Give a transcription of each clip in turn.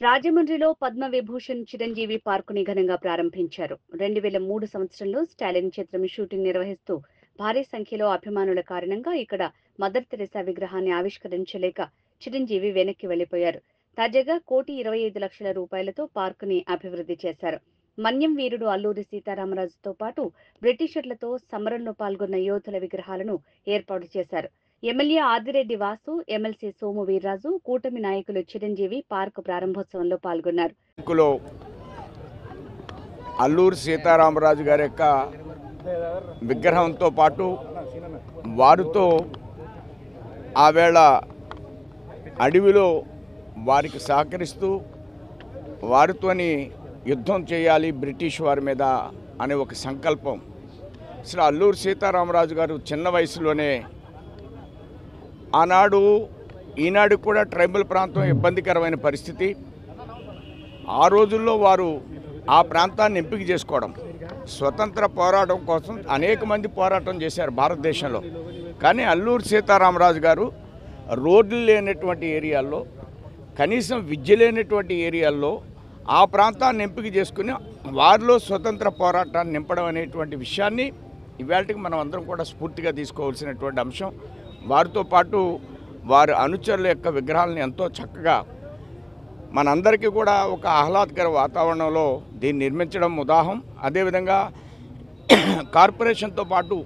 రాజమండ్రిలో పద్మవిభూషణ్ చిరంజీవి పార్కుని ఘనంగా ప్రారంభించారు. 2003 సంవత్సరంలో స్టాలిన్ చిత్రం షూటింగ్ నిర్వహిస్తూ భారీ సంఖ్యలో అభిమానుల కారణంగా ఇక్కడ మదర్ తెరెసా విగ్రహాన్ని ఆవిష్కరించలేక చిరంజీవి వెనక్కి వెళ్లిపోయారు. తాజాగా ₹1,25,00,000 పార్కుని అభివృద్ధి చేశారు. మన్యం వీరుడు అల్లూరి సీతారామరాజుతో పాటు బ్రిటిషర్లతో సమరంలో పాల్గొన్న యోధుల విగ్రహాలను ఏర్పాటు చేశారు. ఎమ్మెల్యే ఆదిరెడ్డి వాసు, ఎమ్మెల్సీ సోము వీర్రాజు, కూటమి నాయకులు చిరంజీవి పార్కు ప్రారంభోత్సవంలో పాల్గొన్నారు. అల్లూరి సీతారామరాజు గారి యొక్క విగ్రహంతో పాటు వారితో ఆవేళ అడవిలో వారికి సహకరిస్తూ వారితోని యుద్ధం చేయాలి బ్రిటిష్ వారి మీద అనే ఒక సంకల్పం. అసలు అల్లూరి సీతారామరాజు గారు చిన్న వయసులోనే ఆనాడు ఈనాడు కూడా ట్రైబల్ ప్రాంతం ఇబ్బందికరమైన పరిస్థితి. ఆ రోజుల్లో వారు ఆ ప్రాంతాన్ని ఎంపిక చేసుకోవడం, స్వతంత్ర పోరాటం కోసం అనేక మంది పోరాటం చేశారు భారతదేశంలో. కానీ అల్లూరి సీతారామరాజు గారు రోడ్లు లేనటువంటి ఏరియాల్లో, కనీసం విద్య లేనటువంటి ఏరియాల్లో ఆ ప్రాంతాన్ని ఎంపిక చేసుకుని వారిలో స్వతంత్ర పోరాటాన్ని నింపడం అనేటువంటి విషయాన్ని ఇవాళకి మనం అందరం కూడా స్ఫూర్తిగా తీసుకోవాల్సినటువంటి అంశం. వారితో పాటు వారి అనుచరుల యొక్క విగ్రహాలను ఎంతో చక్కగా మనందరికీ కూడా ఒక ఆహ్లాదకర వాతావరణంలో దీన్ని నిర్మించడం ఉదాహం. అదేవిధంగా కార్పొరేషన్తో పాటు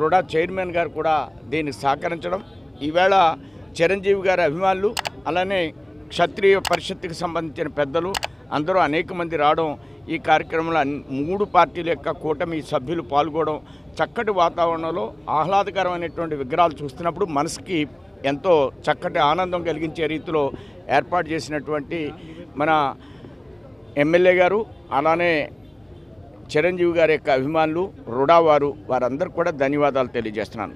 రుడా చైర్మన్ గారు కూడా దీన్ని సహకరించడం, ఈవేళ చిరంజీవి గారి అభిమానులు అలానే క్షత్రియ పరిషత్తుకి సంబంధించిన పెద్దలు అందరూ అనేక మంది రావడం, ఈ కార్యక్రమంలో 3 పార్టీల యొక్క కూటమి సభ్యులు పాల్గొనడం, చక్కటి వాతావరణంలో ఆహ్లాదకరమైనటువంటి విగ్రహాలు చూస్తున్నప్పుడు మనసుకి ఎంతో చక్కటి ఆనందం కలిగించే రీతిలో ఏర్పాటు చేసినటువంటి మన ఎమ్మెల్యే గారు అలానే చిరంజీవి గారి యొక్క అభిమానులు రుడా వారందరూ కూడా ధన్యవాదాలు తెలియజేస్తున్నాను.